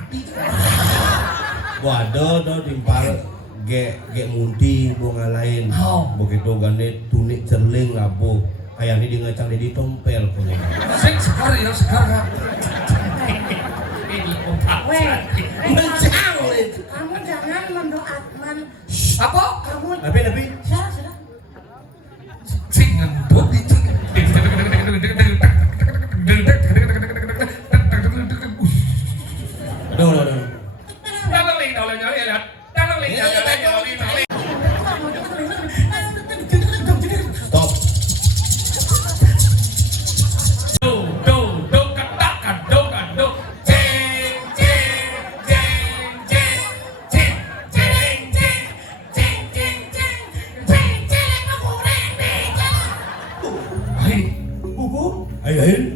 mati. Waduh, do timpal ge munti bunga lain. Begitu ganit tunik cerling labu. Kayak ini dia ngecang di tompel punya. Sekar ya sekar. Ini otak. Mencang. Kamu jangan mendoakan. Apa? Kamu. Tapi. Sudah. Cing ngendok di cing. Aduh. Stop. Ayo.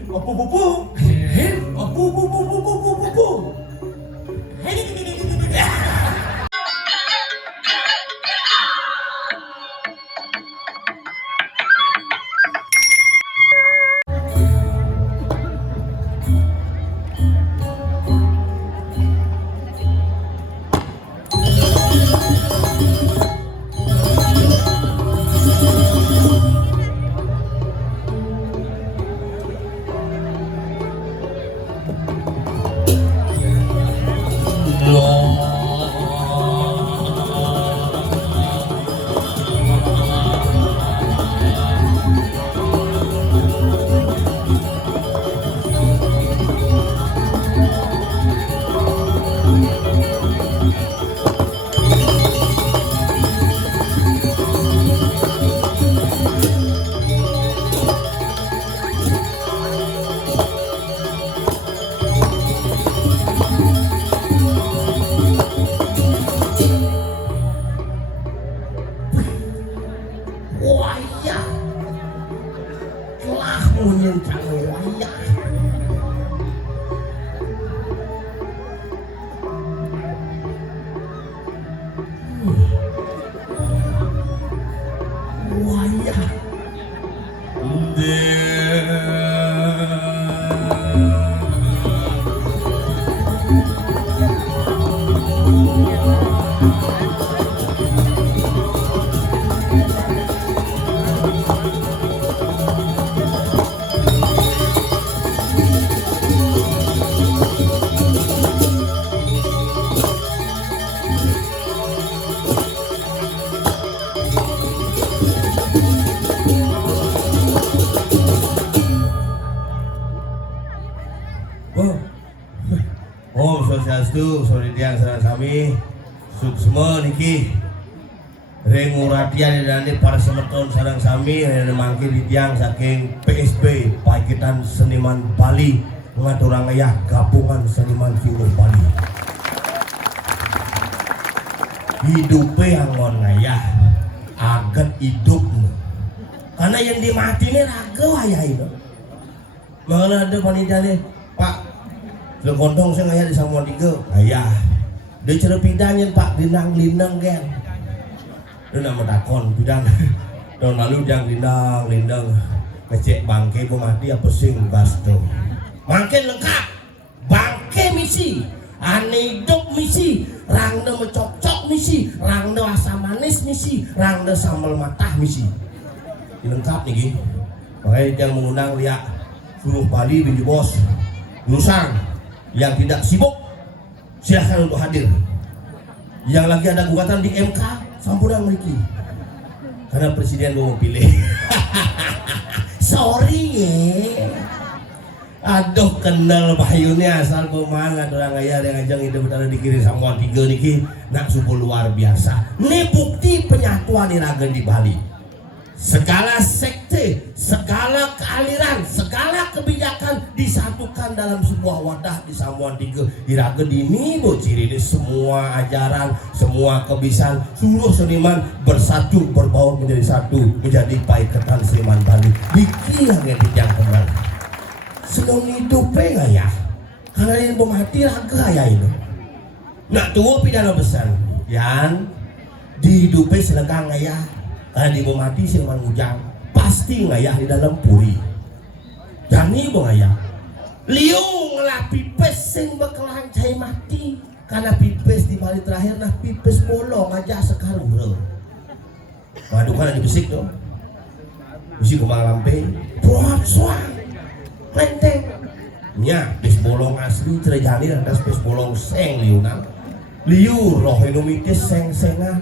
Wayah telah menyencang wayah. Wayah Swastiastu, Soridiang sareng sami suksma niki renguratian dan para semeton sareng sami yang mangkir didiang saking PSB Pakitan Seniman Bali ngaturang ayah gabungan seniman Ciuruh Bali hidupe angon ayah aget hidup karena yang dimati ini raga ayah itu malah ada panitia nih Pak lekondong saya ngaya di Samuan 3 ayah dia cara pidannya Pak lindang kan dia nama takon bidang tahun lalu yang lindang ngecek bangke gua mati apa sing basto makin lengkap bangke misi ane hidup misi rangda mencocok misi rangda asam manis misi rangda sambal matah misi ini lengkap nih makanya yang mengundang lihat Ciuruh Bali Bini Bos Lusang yang tidak sibuk silahkan untuk hadir yang lagi ada gugatan di MK sampuran memiliki karena presiden mau pilih sorry ya aduh kendal bayunya asal kumangat orang ayah yang ajang itu betul dikirim Samuan 3 niki nak subuh luar biasa ini bukti penyatuan iragen di Bali segala sekte, segala kealiran, segala kebijakan disatukan dalam sebuah wadah di Samuan 3 iragen ini ciri ini semua ajaran, semua kebiasaan seluruh seniman bersatu berbaur menjadi satu menjadi Paiketan Seniman Bali bikin yang dijang kembali senang hidupnya ya karena ini pemati raga ya ini nak tua pidana besar yang dihidupnya selegang ya karena di mati seniman ujang pasti ngayah di dalam puri dan ini bang ayah liung lah pipes sing bakalan cai mati karena pipes di balik terakhir nah pipes bolong aja sekarang bro. Waduh kan dibesik dong. Besi kembang lampe, buat suang, lenteng. Nya, pis bolong asli terjadi dan das pis bolong seng liunan. Liu roh inomitis seng-sengan.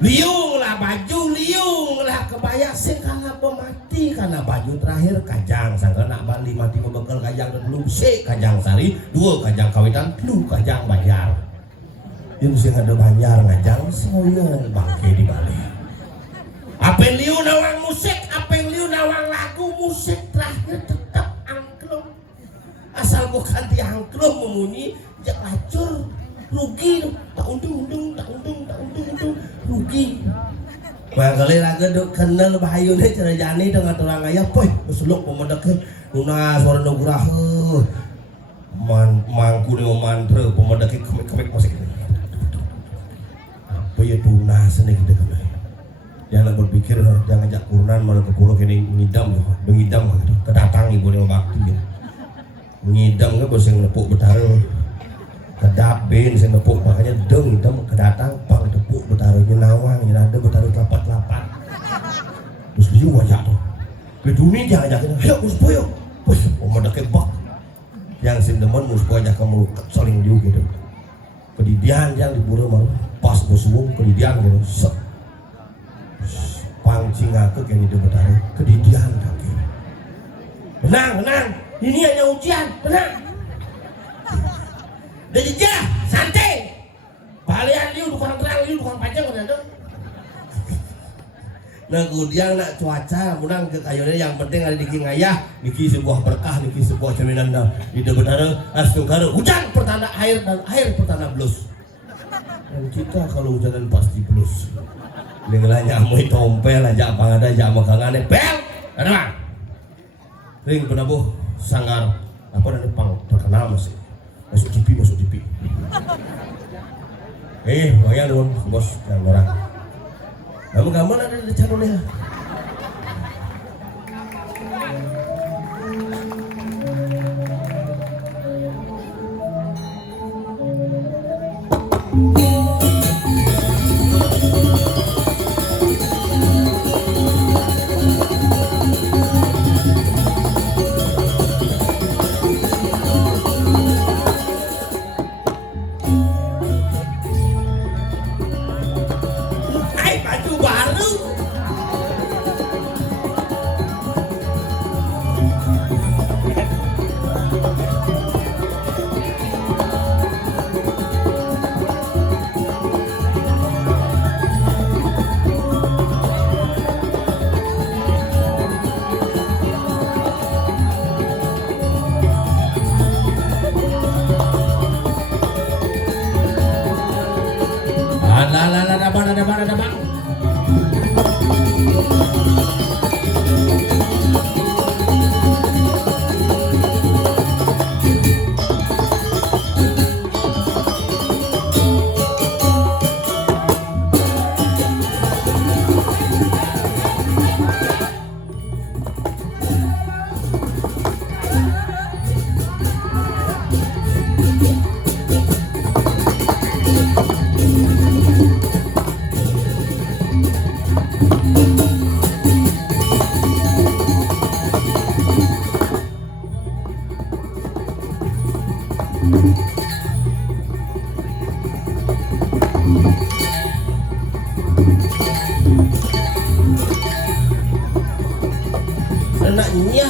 Liung lah baju, liung lah kebaya sing kana pemati karena baju terakhir kajang sangka nak bali mati membekal kajang dan belum se kajang sari, dua kajang kawitan, lu kajang bayar. Yang sing ada bayar ngajang soyong bangke di Bali. Apa liu nawang musik, apa liu nawang lagu musik terakhir tetap angklung. Asal bukan di angklung memunyi jak lacur rugi tak untung rugi. Mangkali lagu dok kenal bahayune cara jani dengan orang ayah poy seluk pemendeknya nuna suara nugurah mangku ni mantra pemendeknya kemik musik apa ya tunah seni kita kena jangan berpikir jangan ajak kurunan malah ke pulau kini ngidam kedatang ibu ni bakti ngidam ke bosan nepuk betara kedapin saya nepuk makanya deng itu kedatang pang tepuk betarunya nawang yang ada betaru lapat terus liu wajah tuh bedumi jangan ayo muspoyo wih pemadaknya bak yang sindeman muspoyo aja kamu saling liu gitu kedidian yang diburu malu pas bosuung kedidian gitu sep pancing aku kayak gitu betaru kedidian kaki tenang ini hanya ujian tenang. Dan jejak, santai. Balian liu tukang terang liu tukang panjang kan ada. Nah kemudian nak cuaca, kemudian kekayuannya yang penting ada di ngayah, niki sebuah berkah, niki sebuah cerminan dah. Di betara, astungkara, hujan pertanda air dan air pertanda blus. Dan kita kalau hujanan pasti blus. Dengan nyamui tompel aja apa ada aja makanannya pel, ada bang. Ring penabuh sanggar apa nanti pang terkenal masih. Masuk TV bayar dong bos yang orang kamu ada di channelnya ada bang. Anaknya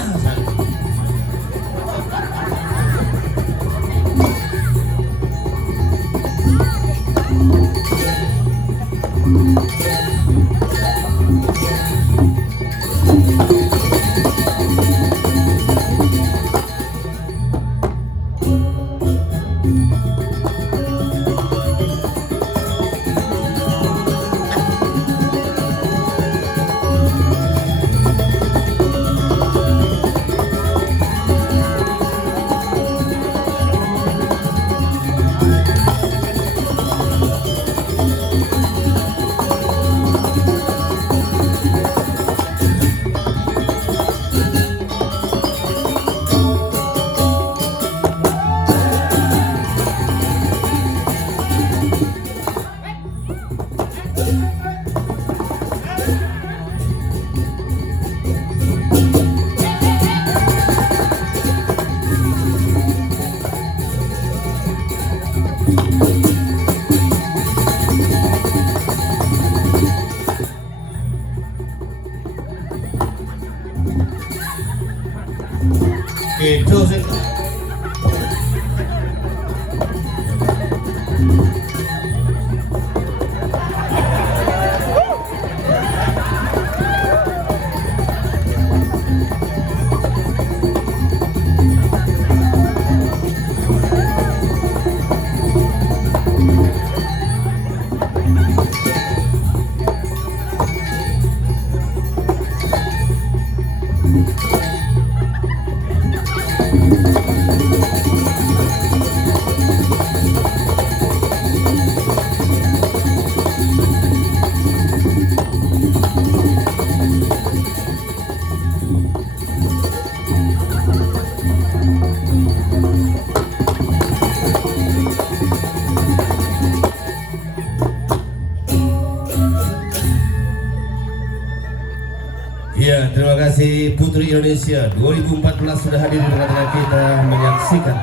kasih Putri Indonesia 2014 sudah hadir di tengah-tengah kita menyaksikan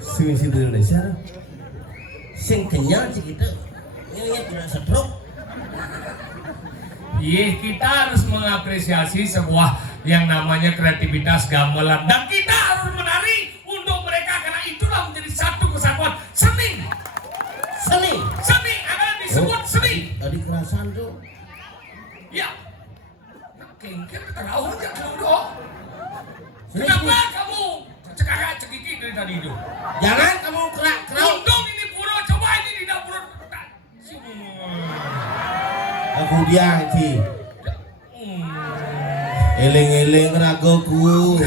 si Putri Indonesia. Sing kenyal sih kita. Ini tidak stroke. Iya, kita harus mengapresiasi sebuah yang namanya kreativitas gamelan dan kita harus menari untuk mereka karena itulah menjadi satu kesatuan seni. Seni akan disebut seni. Tadi kerasan tuh. Ya. Kengker terlalu aja dulu. Kenapa kamu cekiki dari tadi itu? Jangan kamu kerak. Untung ini pura, coba ini di dapur. Aku dia sih. Eling-eling ragoku.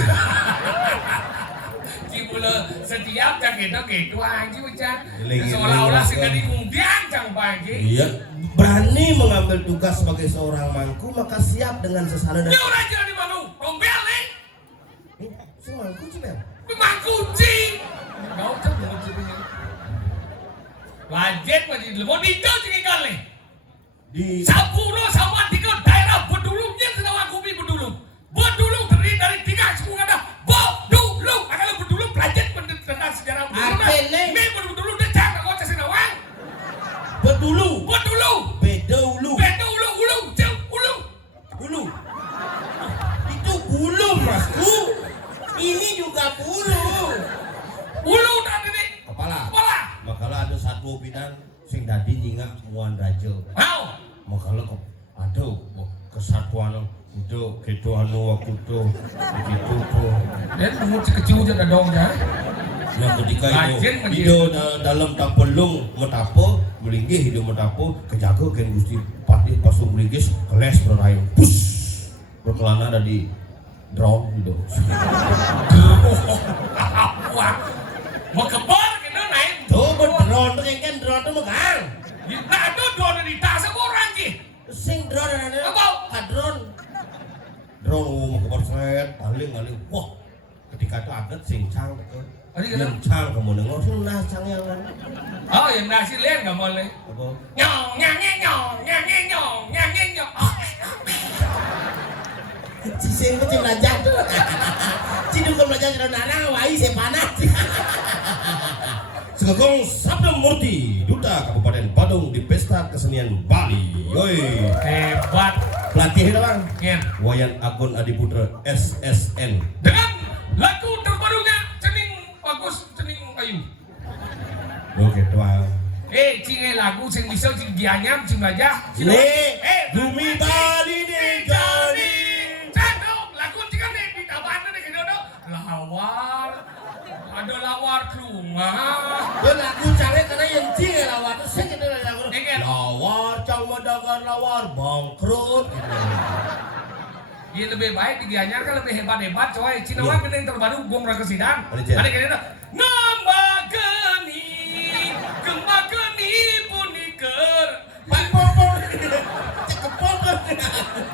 Cibula setiap cak gitu aja ucap. Eling-eling Seolah-olah rago. sudah diundian cang pagi. Iya, berani mengambil tugas sebagai seorang mangku maka siap dengan sesana dan Dia orang jalan di mana? Rombel nih. semangku sih Bel. Kucing. Kau cak jangan cibulnya. Wajib mau dijauh cing kali. Di Sapuro sama tiga daerah Bedulungnya sedang aku Bedulung. Bedulung terdiri dari 3 suku kata Bedulung. Akan Bedulung belajar tentang sejarah Bedulung. Artinya? Ini Bedulung dia jangan kau cek senawang. Bedulu, Bedulung. bedulu, Bedulung, ulung, jauh, ulung. bulu. Itu bulu masku. Ini juga bulu. Ulung dan ini. Kepala. Kepala. Makalah ada satu bidang sing dadi nyingak muan raja. Mau. Makalah aduh kesatuan itu gitu anu aku tuh begitu tuh. Dan kamu kecil aja dah dong ya. Nah ketika Rajin itu hidup dalam tapelung metapo melinggih hidup metapo kejaga kan Gusti Patih pasung melinggis keles berayu pus berkelana ada di drone gitu. Wah. Mau kebor gitu naik. Tuh drone tuh kan drone tuh megang. Nah itu drone di tas orang sih. Sing drone ada Apa? drone. Drone mau kebor seret paling wah ketika itu adat sing cang tuh. Tadi Yang kena. cang kamu dengar sih nah cang yang Oh yang nasi lain nggak boleh. apa? Nyong nyong nyong nyong nyong nyong nyong. Sing kecil belajar tuh. Ciduk belajar karo narang wai se panas. Sugeng Sabda Murti, Duta Kabupaten Badung di Pesta Kesenian Bali. Yoi. Hebat. Pelatih doang. Ngen. Wayan Agun Adiputra SSN. Dengan lagu terbarunya Cening Bagus Cening Ayu. Oke, doang. Cing lagu sing bisa cing gianyam cing belajar. Ini Bumi Bali di Jali. Cendok lagu cing kan di tabahan nih gitu dong. Lawar. Ada lawar rumah. Itu lagu cale karena yang cing lawar itu sing itu lagu. Ngen. Lawar cang medagang lawar bangkrut gitu. Dia lebih baik di Gianyar kan lebih hebat-hebat coy. Cina mah yang terbaru gong raga sidang. Ada Jen. Ada kayaknya ngambak geni, gembak geni puniker.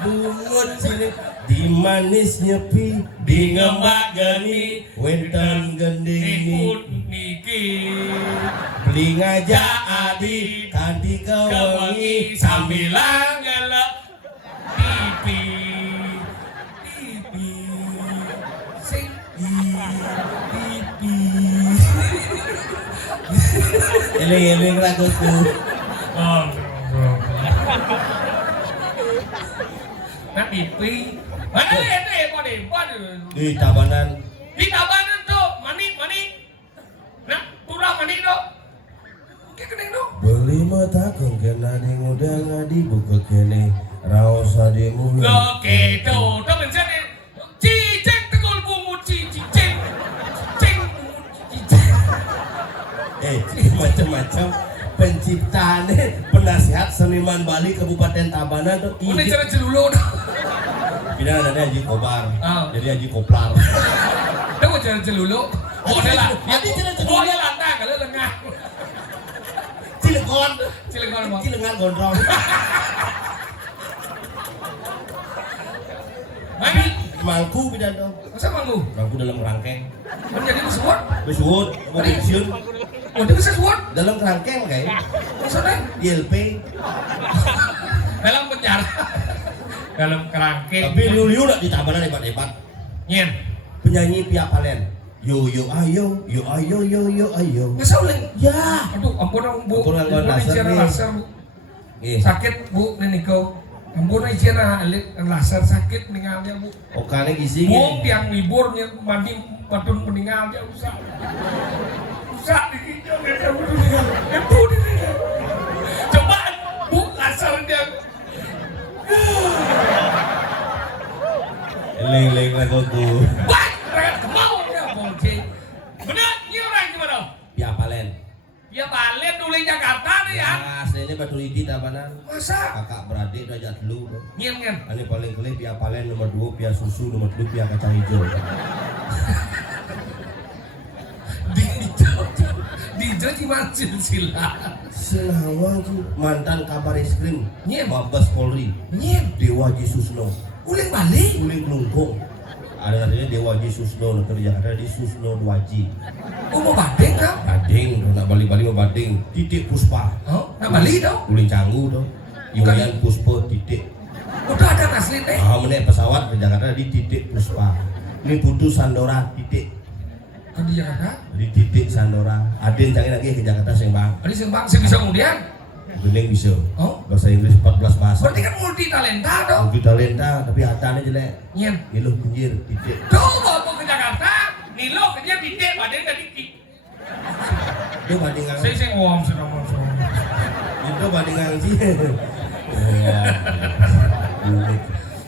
Bungut sini di manis nyepi di ngembak geni wentan gending niki beli ngajak adi kanti kewengi sambil ngelak pipi sing pipi eling-eling laguku nah pipi mana itu hebat di Tabanan di tabanan tuh mani nah turah mani tuh kayak kening tuh beli mata kengkena di ngudang adi buka kene raos adi mulut lo kedo tuh mencari cicing tegul bungu cicing macam-macam penciptaannya penasihat seniman Bali Kabupaten Tabanan tuh udah cara celulun Pindah ada Haji Kobar, Ah. jadi Haji Koplar. dia mau cara celulu oh dia lah Tadi cara celulu. oh dia lantang kalau lengah Cilegon, cilegon mau Cilengan gondrong. mana Mangku pindah dong. masa manggu Mangku dalam kerangkeng. menjadi kesuat Besut, mau pensiun oh dia bisa kesuat dalam kerangkeng kayak maksudnya ILP. dalam penjara dalam kerangkeng. Tapi liu-liu nak ditabanan hebat-hebat. Nyen. Penyanyi Pia Palen. Yo ayo, yo ayo. Masa uling? Ya. Aduh, ampun dong Bu. Ampun, ampun, Ampun laser ician nih. laser Bu. Sakit Bu nih kau. Ampun ician laser sakit meninggalnya Bu. Okane gising. Bu yang liburnya mandi batun meninggalnya usah. Usah dikijau dia meninggal. Bu meninggal. Coba Bu laser dia. Leng-leng lah kau tuh. Baik, mereka mau dia bongke. Benar, ini orang gimana? Pia Palen. Ya balik dulu Jakarta nih ya. Aslinya batu lidi tabanan. Masa? Kakak beradik udah jat dulu. Nyen. Ini paling kelih Pia Palen nomor 2, Pia Susu nomor 3, Pia Kacang Hijau. Di gimana silsilah? Silawang tuh mantan kabar eskrim. Nyen. Mabes Polri. Nyen. Dewa Jesusno. Uling balik. Uling Kelungkung. Ada katanya Dewa Jesusno nak kerja ada di Susno 2G. Oh mau badeng kan? Bading, nak balik-balik mau bading. Titik Puspa. Oh, nak balik dong? Uling Canggu dong. Iwayan Puspa titik. Udah ada asli teh. Menaik pesawat ke Jakarta di titik Puspa. Ini putus Sandora titik. Ke di Jakarta? Di titik Sandora. Aden jangan lagi ke Jakarta Sembang. Ada sembang, saya bisa kemudian. Bening bisa. Oh. Bahasa Inggris 14 bahasa. Berarti kan multi talenta dong. Multi talenta tapi hatanya jelek. Nyen. Ngiluh pinggir titik. Tuh bawa ke Jakarta, Nilo kerja di dek, badeng dari di. Itu bandingan. Saya ngomong sudah ngomong. Itu bandingan sih.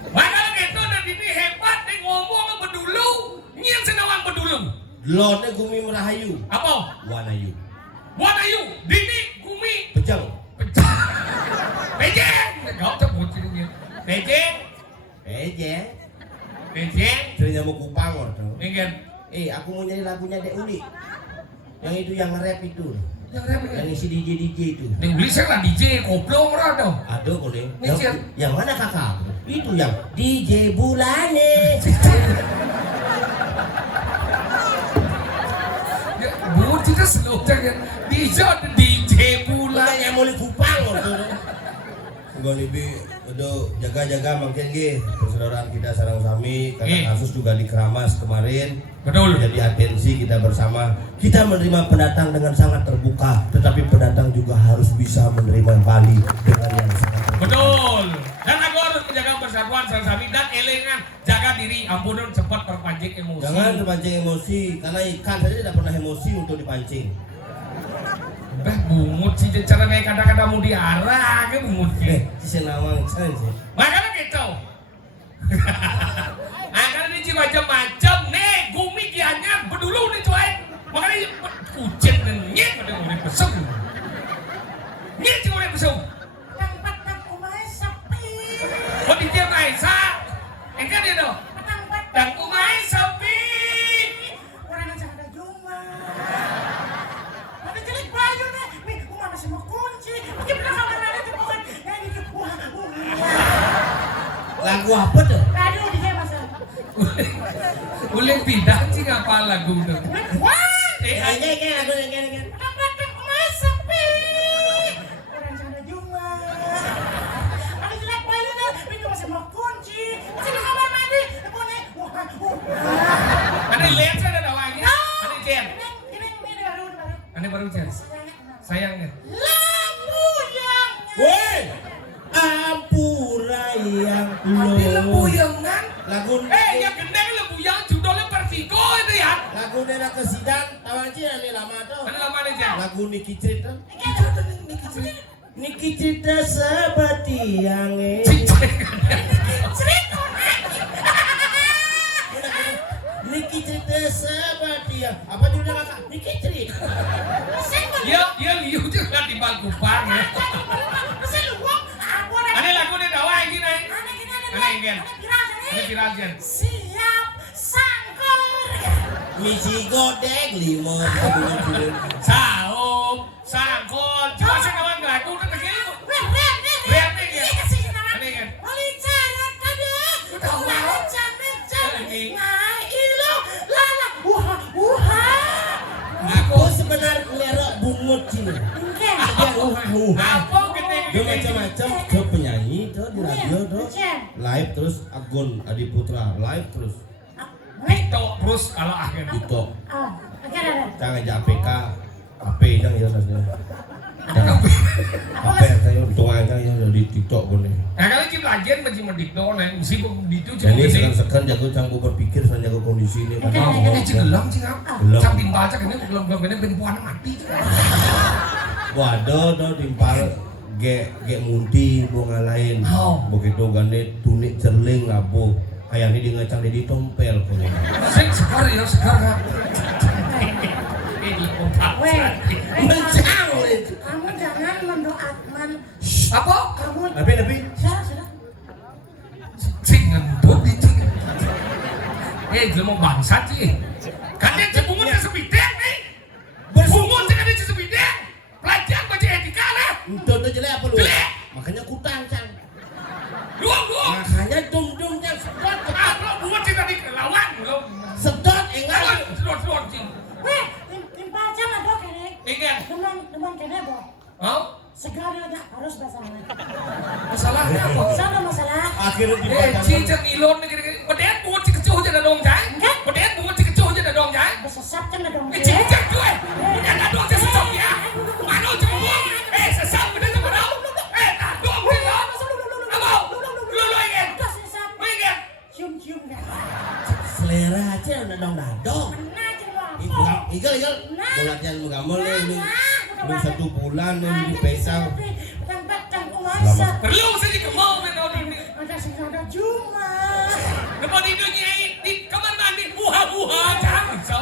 Makanya gitu dan ini hebat nih ngomong bedulu, nyen senawang bedulu. Lone Gumi Merahayu. Apa? Wanayu. Wanayu, Dini, Gumi, Pejang. Pejeng. Kau sebut ini. Pejeng. Pejeng. Cerita mau Kupang ordo. Ingin. Aku mau nyanyi lagunya Dek Uli. Yang itu yang nge-rap itu. Yang rap Yang isi DJ itu. Nih beli saya lah DJ koplo orang dong. Aduh boleh. Yang, yang mana kakak? Itu yang DJ Bulane. Bu tidak slogan ya. DJ Bulan yang mulai Kupang ordo. Gua lebih udah jaga-jaga makin ge persaudaraan kita sarang sami karena kasus juga di Keramas kemarin. Betul. Jadi atensi kita bersama. Kita menerima pendatang dengan sangat terbuka, tetapi pendatang juga harus bisa menerima kembali dengan yang sangat terbuka. Betul. Dan aku harus menjaga persatuan sarang sami dan elengan jaga diri. Ampunan cepat terpancing emosi. Jangan terpancing emosi karena ikan saja tidak pernah emosi untuk dipancing. Bungut sih cara naik kata-kata mau diarah ke bungut sih. Si Senawang saja. Makanya gitu. Akan ini macam-macam nih Gumi dianya berdulu nih cuy. Makanya kucing dan nyet pada udah besok. Nyet juga udah besok. Petang umay sepi. Oh di dia Maisa. Engkau dia dong. Dan umay sepi. Orang yang jangan ada jumpa. Ada jelek baju nih. Nih, umay masih mau kunci. Mungkin pernah kamar ada tuh bukan. Yang gitu. Wah. Lagu apa tuh? Aduh, dia masa. Boleh pindah sih ngapa lagu tuh. Wah. Lagu yang Petang umay sepi. Orang jangan ada jumpa. Ada jelek baju nih. Mungkin masih mau kunci. Masih di kamar mandi. Nih, wah. Ada lihat saya ada awalnya. Ada Jen. Ini baru. Ada baru Jen. Sayangnya. Lampu yang Woi, Ampurayang Tapi lembuyangan. Lagu Yang gendeng lembuyang judulnya Persiko itu ya. lagu daerah kesidang tawan sih ini lama tuh. Ada lama nih Jen. Lagu Niki Cerita. Niki Cerita seperti yang Niki Cerita seperti yang apa judulnya kakak? Niki Cerita. Dia liu juga di Bangkupang ya. Ada lagu dia dawa ini nih. Ada ingin. Ada viral Jen. Siap sangkor. Misi godek limo. Saum, sangkon. Cuma saya kawan lagu kan begini. Rem nih ya. Ada ingin. Aku sebenarnya ngerok bungut sini. Dia Apa gede Dia macam-macam ke penyanyi tuh dia radio tuh live terus Agun Adi Putra live terus TikTok terus kalau akhir TikTok Oh, oke ada. jangan aja APK AP yang ya saja Apa apa saya untung aja ya di TikTok gue nih nah kalau kita belajar macam TikTok nah mesti itu jadi sekarang jago canggu berpikir sama jago kondisi ini ini gelam sih kan Gelam. samping baca kan ini gelam ini perempuan mati waduh tuh timpal ge munti bunga lain begitu gane tunik cerling labu kayak ini dia ngecang di tompel kok ini sekar ya sekar kan ini otak mencang kamu jangan mendoakan. apa Kamu tapi sudah. sing ngendut itu dia mau bangsat sih kan dia cebungun ke sebidang nih berbungun dengan dia sebidang pelajar baca etika lah itu jelek apa lu makanya kutang cang luang makanya dum cang sedot lo buat kita di lawan lo sedot enggak sedot sih Weh, timpa aja nggak dok ini. ingat Teman kene bo. oh Segala nggak harus masalah. masalahnya apa Sama masalah. akhirnya dibaca cincin ilon nih kira-kira pedet buat si kecil aja dong jang pedet buat si kecil aja dong jang Sesat kan dong. cincin gue jangan dong si sesat ya mana cuma sesat bener cuma dong tak dong dia apa lu ingat lu ingat Cium dah. selera aja udah dong Nah coba. Igal latihan menggamol nih ini belum 1 bulan nih di pesang Tang masak. perlu saja kemau menol ini Ada segala cuma. depan hidungnya di kamar mandi buha jangan so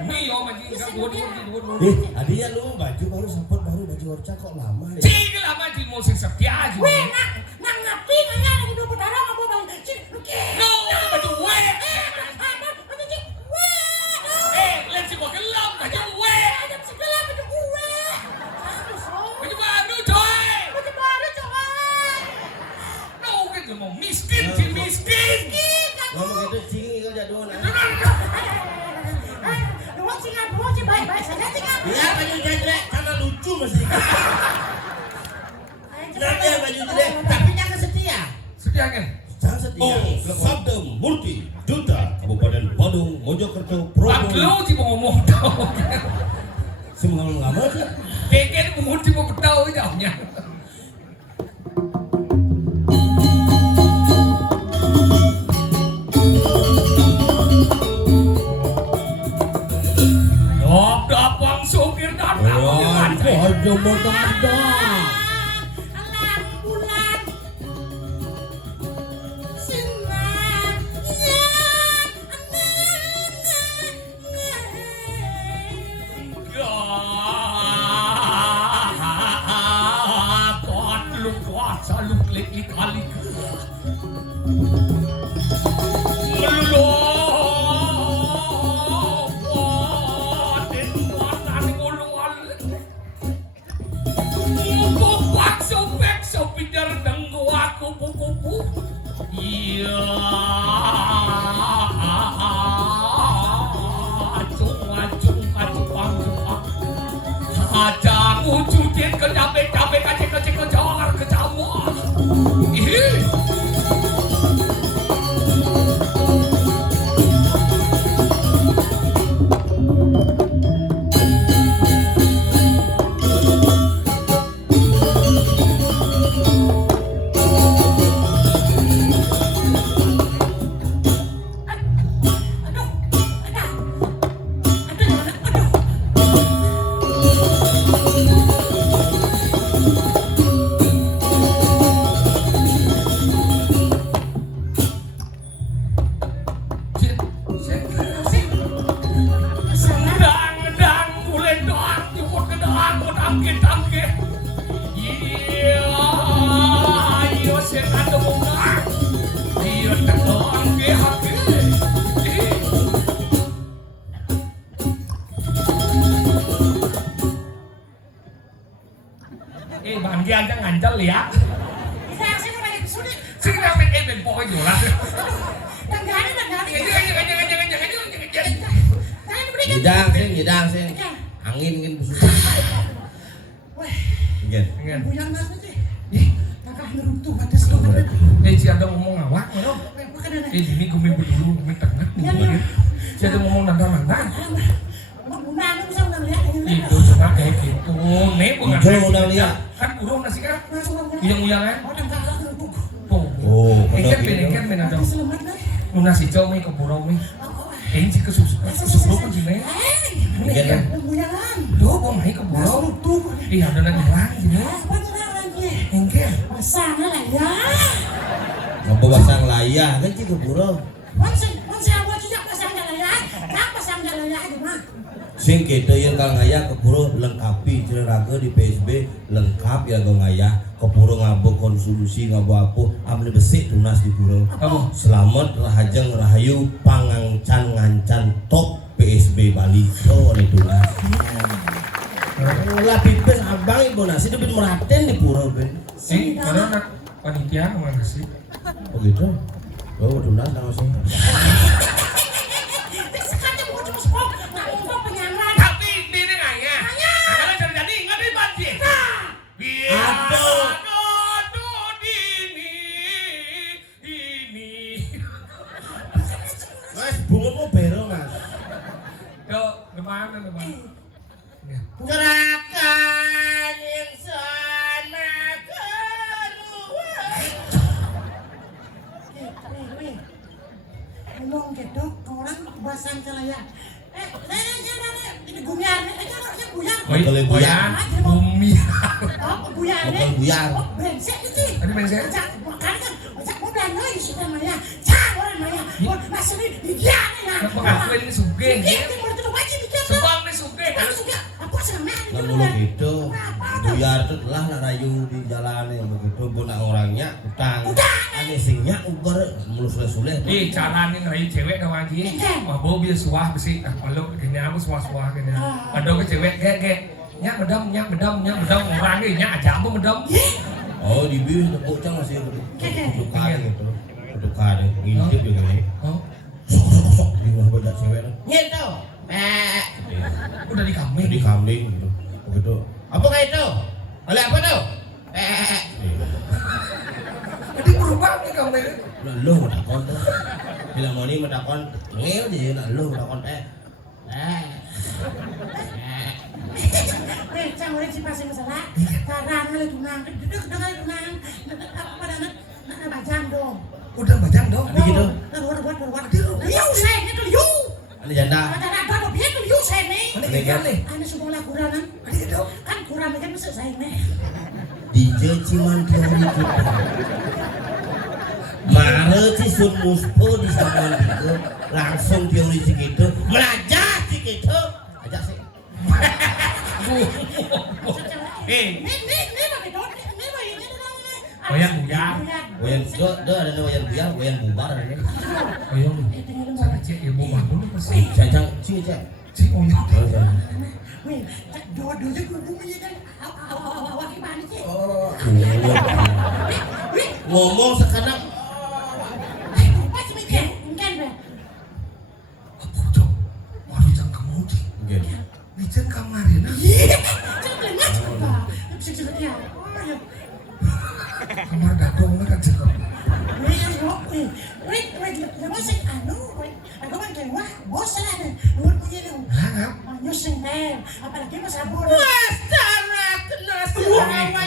ini yo manjing dua adinya lu baju baru sempet baru baju orca kok lama deh cing lama di musik setia aja Weh, nak ngerti nggak ada di dua putaran apa bang? no baju gue lihat si gua gelap baju gue baju baru coy no kan mau miskin sih miskin ngomong gitu cing igal jadul ya baju jelek karena lucu masih nanti baju jelek tapi jangan setia setia kan jangan setia Sabda Murti Duta Kabupaten Badung Mojokerto Pak Probolinggo lo sih mau ngomong tau semua ngomong sih Keken mengundi mau tahu jawabnya Dap supir datang ada motor ada saluk lagi kali melulu biar tenggu aku kupu iya acung ajang wujudin ke capek kacek kejar ke jawa Banggian jangan ngancel ya. Sini dapat ben pokoknya lah. Nyedang sih. Angin busuk. Weh, Iya. buyang mas nanti. Kakak ngeruntuh batas Si ada ngomong ngawak, ini gumi berdulu, gumi tengah nih. Si ada ngomong nanda-nanda. Itu cuma kayak gitu. Nih bukan. Udah lihat. Kan burung nasi kan? Uyang-uyangan. Tuh. Oh, Ini kan benar dong. Nasi jauh nih ke burung nih. Ini sih kesusu kan sih nih. Ini kan. Tuh, mau main ke burung. Iya, ada lagi lagi nih. Engkel. Pasang lah ya. Ngapa pasang layah kan gitu burung. Sing kita yang kalau ngayah kepuro lengkapi cereraga di PSB lengkap ya kalau ngayah kepuro ngabo konsumsi ngabo apa ambil besik tunas di puro. Selamat rahajeng rahayu pangangcan ngancan top PSB Bali so oleh tunas. Lah pipin abang ibu nasi itu meraten di puro ben. Karena anak panitia kemana sih? Oh gitu. Oh tunas tanggal sih. Bunga mau bero mas. Yo, kemana? Gerakan yang sana keluar. Ngomong gitu, orang pasang celaya. Ini buyar, buyar. Kalau buyar, Buyar nih. buyar. Brengsek itu. Tadi brengsek. Makanya, mau belanja di sini namanya. Cak orang namanya. Masih di dia nih ya. Aku ini suge. Sebang nih suge. Apa senangnya? Kalau gitu, buyar itu telah nak rayu di jalan yang begitu bunak orangnya utang. Ane singnya uber mulus sulit. Cara nih ngerayu cewek kawan lagi. Mabo biar suah besi. Kalau kayaknya aku suah kayaknya. Ada ke cewek kayak nyak medam orangnya nyak aja apa medam. Oh di bawah tepuk cang masih tukar gitu, tukar ngintip juga nih. Sok di bawah bedak cewek. Gitu. Udah di kambing. Di kambing gitu, begitu. Apa kayak itu? Oleh apa tuh? Jadi berubah nih kambing. Lu medakon tuh. Bila mau nih medakon, ngel aja nak lu medakon Cang orang si pasang masalah. Karang ada tunang, duduk dengan tunang. Pada nak bajang dong. Udah bajang dong. Begitu. Buat. Liu saya itu liu. Ane janda. Ada dia tuh liu saya nih. Ini kan nih. Ane sekolah kuranan. Kan kurang kan masuk saya nih. DJ Ciman teori kita. Mare si sun muspo di samping itu langsung teori segitu belajar segitu aja sih. Wayang buyar. Wayang do ada wayang buyar, wayang bubar ada. Ayo. Sana cek ilmu bangun pasti. Cacang sini cek. Cek oyang. Wih, dua-duanya kumpulnya kan awak gimana sih? Ngomong sekarang Pas mikir, mungkin be. Apa dong? Waduh jangan kemudi. Bicara kamarin. Jangan coba. Bisa ya. Kamar dadong kan cakep. Masih aku kan kayak wah bosan ada luar punya dong. Nyuseng deh, apalagi mas abon.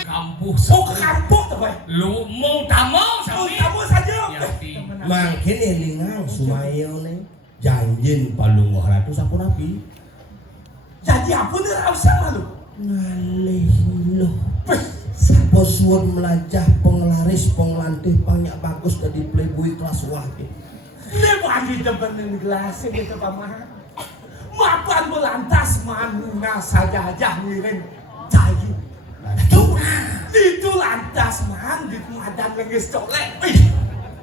Kampus. Ke kampung tuh boy. Lu mau tamu saja. makin elingang sumayo nih janjin palung 200 sampun api. Jadi apa nih rasa malu? Ngalih lo. Bosuan melajah penglaris penglantih banyak bagus dari playboy kelas wah. Lepas andi depan dengan gelas gitu paman. Makan melantas mana saja aja ngirim cayu. Itu lantas man di pengadaan lengis colek.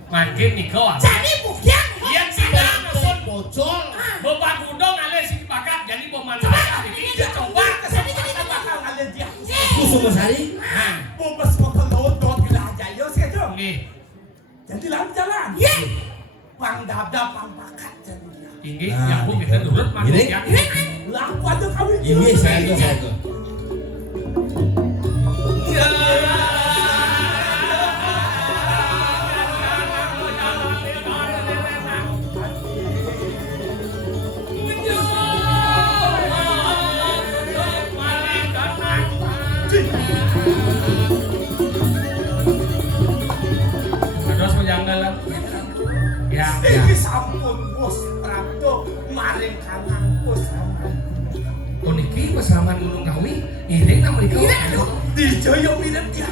Makin Niko. Jadi buktian. Yang tidak nonton Bocor. Bapak Gudong ale si bakat jadi pemandangan ini coba Kesini bakal ada dia. Susu Besari. Bobas pelodot gila aja yo sih itu. Nih, Jadi lampu jalan. Iya. Pang dabda pang bakat jadi dia. tinggi yang bu kita nurut mana Ini? ya? Lampu ada kawin. Ini saya tuh. pasaman gunung kawi, iring na mereka. Di Joyo mirip dia.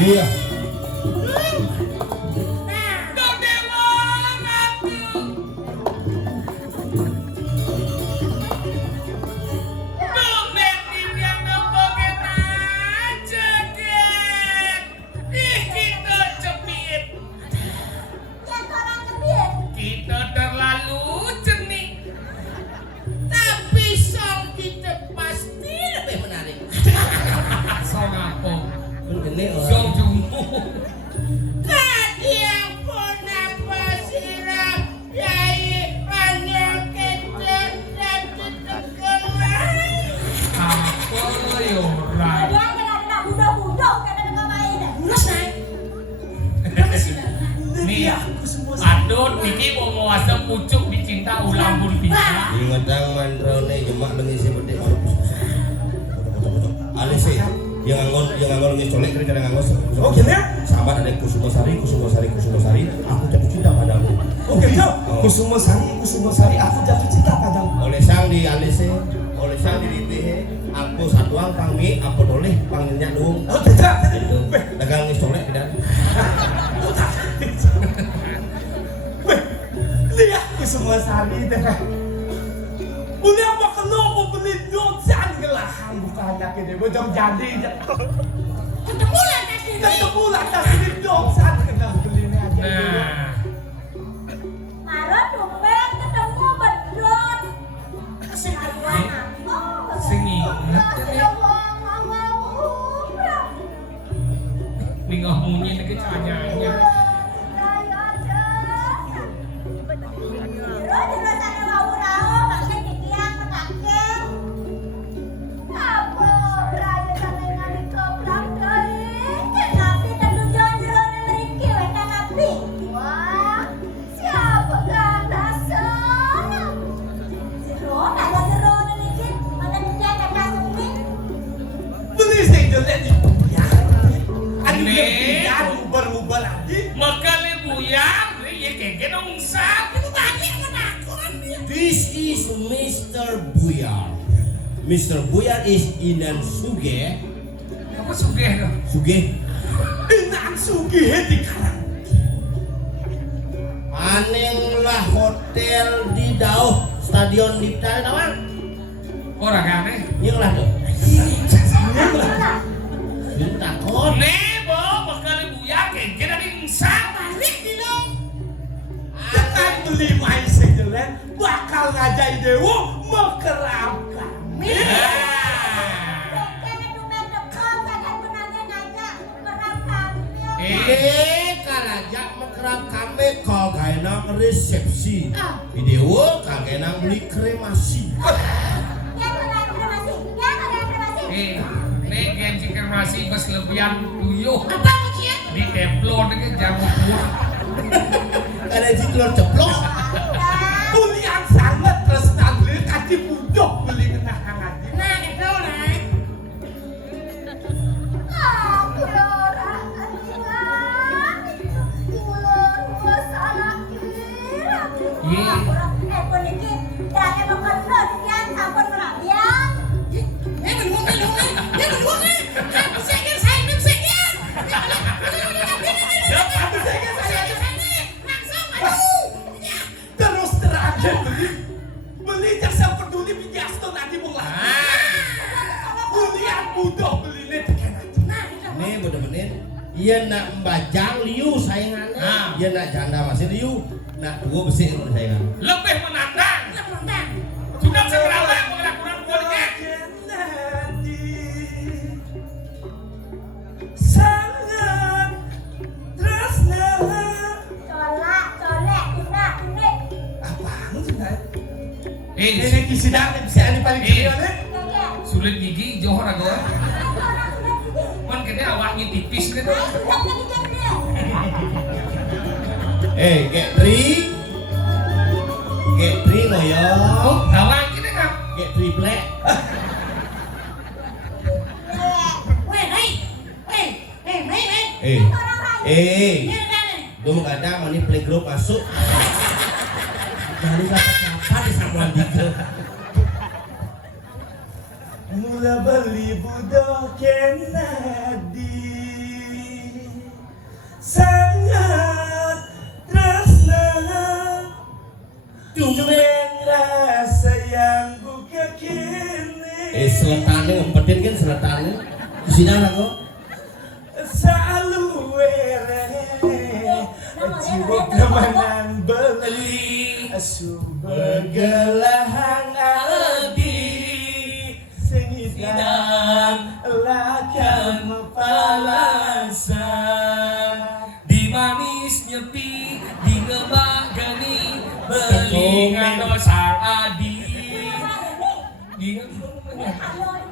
Iya. Kita terlalu jernih, tapi song kita pasti lebih menarik. Song apa? Ini Song Jumbo. Kadiang pun apa sirah Yai panggil kita dan ditegelan. Apa yo rai? Dia kena budak-budak kena dengan main dah. Ulas naik. Nih, adon Niki mau nguasa pucuk dicinta ulang pun bisa. Ingatang mandrone jemak lengisi bedek. Alise yang anggon ngis colek kira kadang anggon. Oh gini ya? Sahabat ada Kusumasari. Aku jatuh cinta padamu. Oh gitu. Kusumasari aku jatuh cinta padamu. Oleh sang di Alise, oleh sang di Ribehe, aku satuang pangmi, aku boleh panggilnya dong. Oh tidak. Dagang ngis colek tidak. Lihat Kusumasari deh. Uli apa kalau mau beli dosan gelahan bukannya kini belum jadi. Ketemu lah tak beli dosan kena beli aja. Nah, Marah dompet ketemu bedrot. Keseharian apa? sing inget minggu munyi nek canyanya. Beli saya jelek di ya. Aduh dia ubah lagi. Makale buyang, ya keke dong sak. Itu banyak menakuan dia. This is Mr. Buyar. Mr. Buyar is Inan Suge. Apa sugih dong? Suge. Inan sugih di karang. Anenglah hotel di Dauh Stadion Dipta tawang. Orang aneh. Yang lah tuh. Cinta kon. Nebo, makale buyang, keke dari sak. Balik di dong. Dengan beli main saya jelek bakal ngajai dewo mekerap kami. Kalajak mekerap kami kau kaya resepsi. Video kagak beli kremasi. Nih genci kermasi pas lebihan tuyuh. Apa ujian? Di teplon ini jamu pun. Ada ciklon ceplok. Kuliah sangat terus tangli kaki bujuk beli kena hangat. Nah, itu lah. Aku orang anjingan. Ulur salah kira. Iya. Puniki dan emang bener yang sampun merabian. Terus terakhir beli jasa peduli pinjas tuh nanti mulai. Kuliah butuh beli ini tekan aja. Nih bener-bener iya nak membajang liu sayangannya. Iya nak janda masih liu. Nak dua besi sayangan. Lebih menantang. Sudah seberapa yang menggunakan kualitas? Sangat tresna. Colek, tidak, tidak. Apaan sih Nay? Ini Si kisi dane bisa ani paling kecil nih. sulit gigi johor agak. Man kene awaknya tipis gitu. Getri ngoyo. Oh, awak ini kan. Getri plek. Dulu kadang mani playgroup masuk. Jadi apa di samuan dikit. Mula beli budak Kennedy sangat tresna cuman rasa yang buka kini Seletannya ngumpetin kan seletannya. Di sini lah kok. selalu were jiwa kemanan beli subegelahan adi sengidang lakan mepalasan Di manis nyepi, di ngebak gani, belingan dosar adi.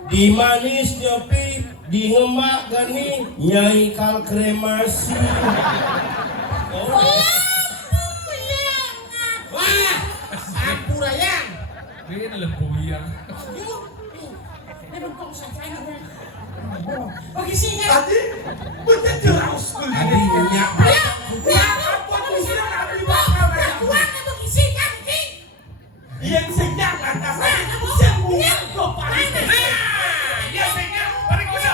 Di manis nyopi, di ngemak gani, nyai kal kremasi. Wah, ampura yang. Ini lembuyan. adi betul jelas beli Adi nyak. yang senyap atas semua kepaling Ya sehingga mari kita.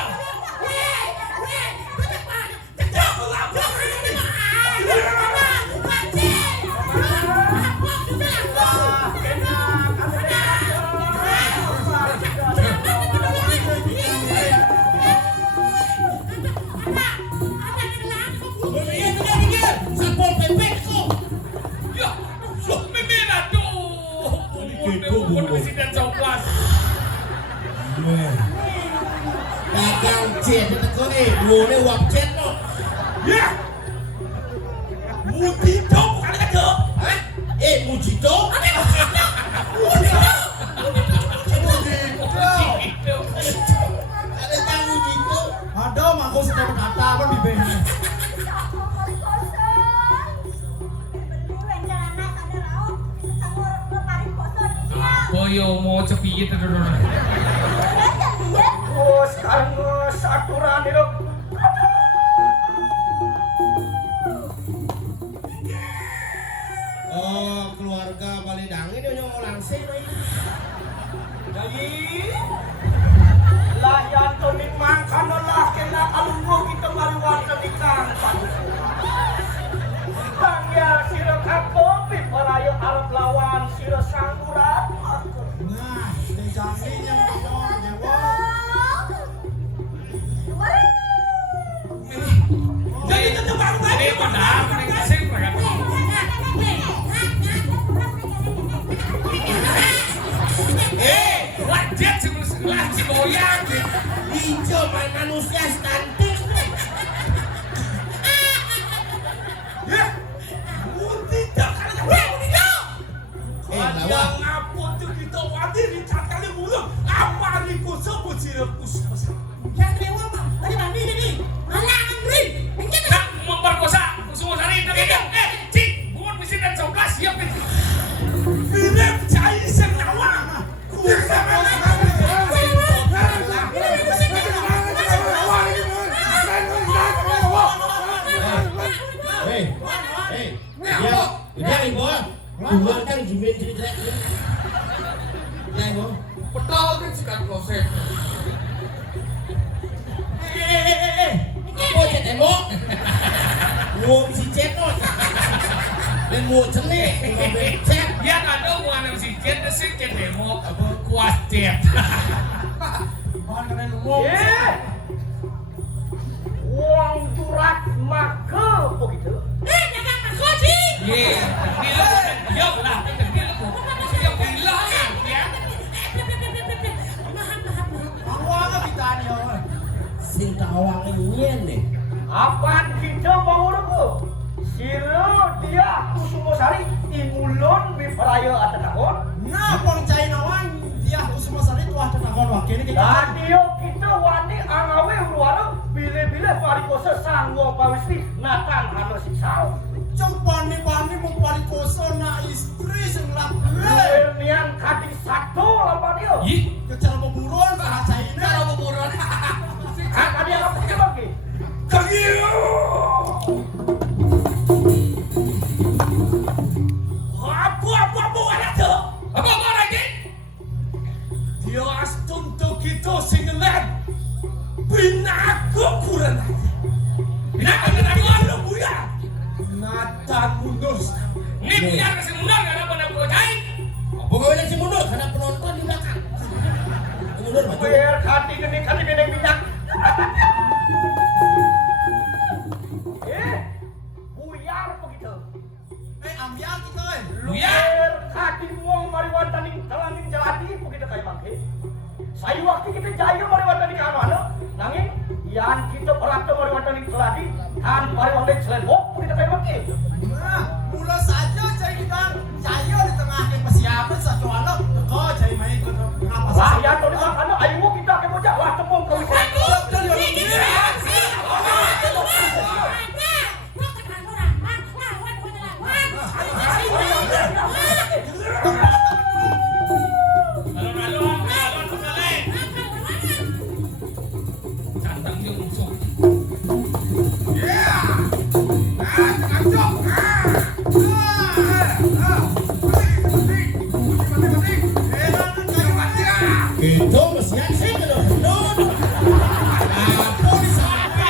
Ya, loh mimin aduh. Udah presiden coklat. Dagang jet itu kok lu nih wap jet lo. ya muti dong bukan ada Hah? Mujito? Ada tahu Mujito? ada mako sudah berkata apa di bawah Boyo mau cepi itu dulu. bos kan aturan itu Oh, keluarga Balidang ini mau langsing. jadi lah yang tonik makan lah kena alunggu kita mariwan kenikan Bangya sirah kakopi parayo Arab lawan sirah sanggurat nah ini jaminya nyawa jadi tetap baru Ini padahal mending kasih mereka. Lanjut sebelum goyang. Hijau main manusia stunting. ya muti jangan Lawa. Yang ngapun tuh kita wadir di cakali mulut apa nih kau sebut sirah kusma Demo cenih, becek. Yang ada warna sikit demo apa kuas jet. Mohon kena ngomong. Uang jurat maka begitu. Jangan masuk sih. Ye, gila dia lah, gila ya. Awang kita nih orang. Sing tawang ini nih. Apaan kita mau rego? Siro dia Kusumosari imulon biparaya atakon. Nah, pang Chinawan dia semua sari tuah tenagon wakil kita. Radio kita wani angawe uruara bile-bile parikosa sanggup pawisti natang hano siksau. Bani mau parikoso na istri sing labre. Duemian kadi satu lapan dia. Ih, Kecara pemburuan bahasa ini. kalau buburan. Kadi apa sih lagi? Apa ada tuh? Apa lagi? Dia astunto kita singelan. Binaku kurang aja. Kenapa kita Lu buya. Natang mundur. ini biar kasih mundur karena pada bocah. Pokoknya si mundur karena penonton di belakang. Mundur maju. Biar hati gede bijak. Buyar begitu. Ambiar kita oi. Biar hati muang mariwan taning talangin jelati begitu kayak mangke. Saya waktu kita jaya mariwan taning kamana. Nanging yang kita peratu mariwan taning jelati kan mariwan taning selendok begitu kayak mangke. Nah, mula saja cai kita jaya di tengah yang persiapan satu anak. Kau cai main ke ngapa Lah ya tuh di sana ayo kita ke bocah lah tepung kau bisa. Itu mestinya sih kedor-kedor. Apa di sana?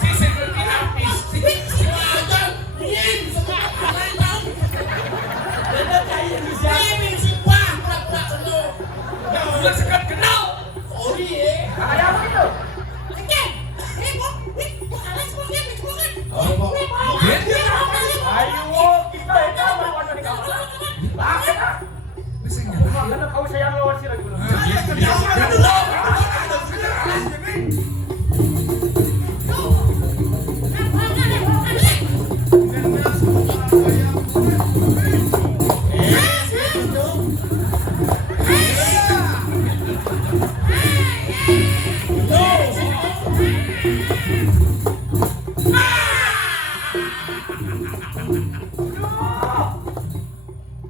Si seperti artis. Udah sekat kenal. Kayak begitu. Ayo kita itu mariwan taning kamana. Lah kita. Makanya kau sayang lawan si lagi.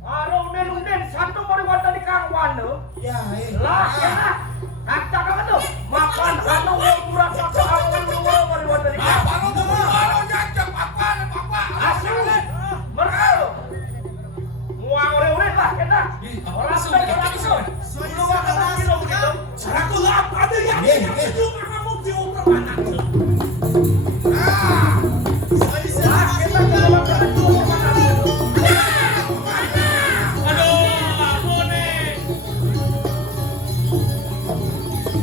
Arunden satu mariwan taning kangwana. Ya, Lah, kena. Kacak apa tuh? Makan anu murah pakai awal dua mariwan taning Asal mereka muang ore-ore lah kena. Orang Masuk, saya masuk. Sebelum makan kilo begitu. Aku lap ada yang itu kamu diukur anak. Lah kita kalau makan itu mana? Aduh, aku nih.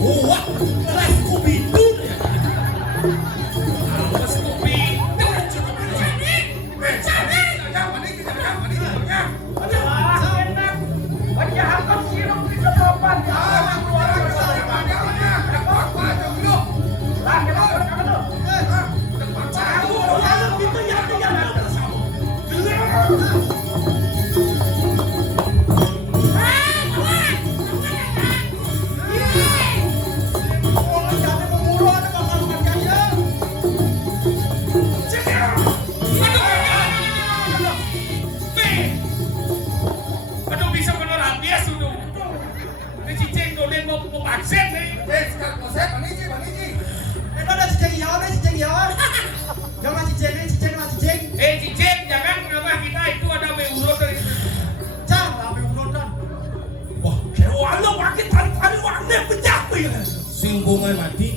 Wah, kelas Scooby-Doo. Apa Scoopy? Ah, enak. Penjahat kan sirup di depan. Lah kita makan tuh. Gitu ya. Aduh, bisa bener habis sudah. Ini cicing dolen mau vaksin nih. Jangan cicing, Cicing, jangan ke rumah kita itu ada bunga mati.